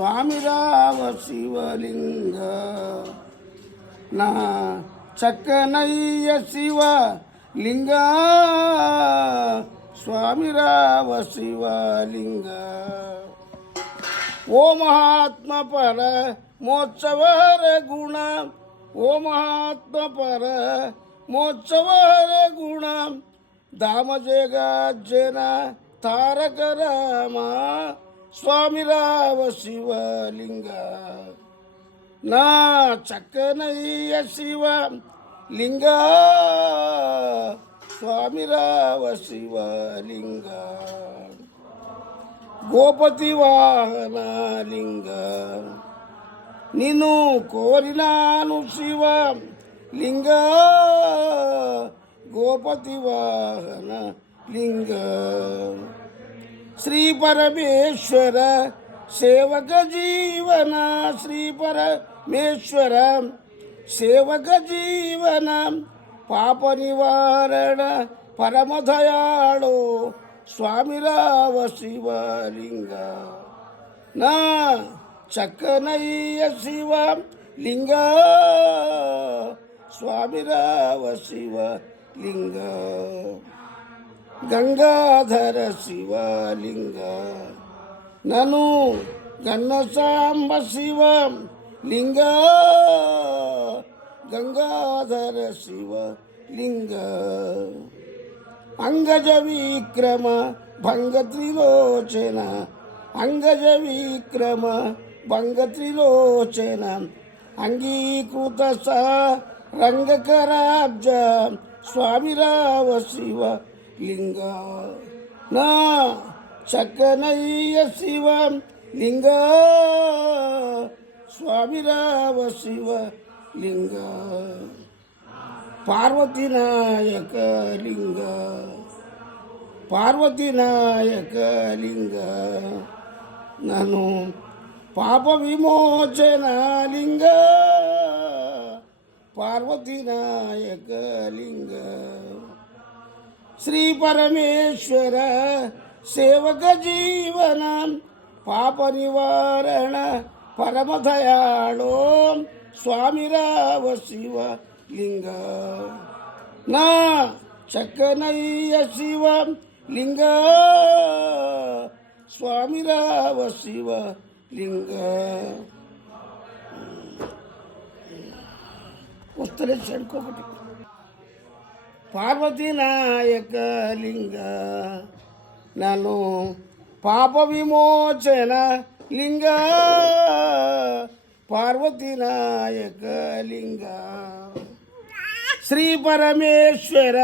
స్వామి రావ శివలింగ నా చక్కనయ్య శివలింగ స్వామి రావ శివలింగ ఓ మహాత్మ పర మోత్సవర గుణ ఓ మహాత్మ పర మోత్సవర గుణ దామజగజ్జన తారక రామ స్వామి రావ శివలింగ నా చక్కనయ్య శివలింగ స్వామి రావ శివలింగ గోపతి వాహనలింగ నిన్ను కోరినాను శివలింగ గోపతి వాహన లింగ శ్రీ పరమేశ్వర సేవక జీవన శ్రీ పరమేశ్వర సేవక జీవన పాప నివారణ పరమదయాళో స్వామి రావ శివలింగ నా చక్కనయ్య శివలింగ స్వామి రావ శివలింగ గంగాధర శివలింగ నను గన్నసాంబ శివలింగ గంగాధర శివలింగ అంగజ విక్రమ భంగ త్రిలోచన అంగజ విక్రమ భంగ త్రిలోచన అంగీకృత రంగకరాబ్జ స్వామి రావ శివలింగ నా చక్కనయ్య శివలింగ స్వామి రావ శివలింగ పార్వతీనాయక లింగ పార్వతీనాయక లింగ నన్ను పాప విమోచన లింగ పార్వతీనాయక లింగ శ్రీ పరమేశ్వర సేవక జీవన పాప నివారణ పరమదయాళో స్వామి రావ శివలింగ నా చక్కనయ్య శివలింగ స్వామి రావ శివలింగ వస్తలే చెడుకోకటి పార్వతీనాయక లింగ నన్ను పాప విమోచన లింగ పార్వతీనాయక లింగ శ్రీ పరమేశ్వర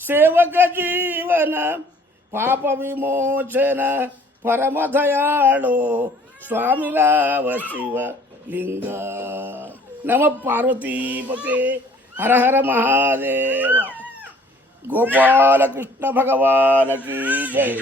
సేవక జీవన పాప విమోచన పరమదయాళో స్వామి రావ శివలింగ నమ పార్వతీపతే హర హర మహాదేవ గోపాలకృష్ణ భగవాన్ కీ జై.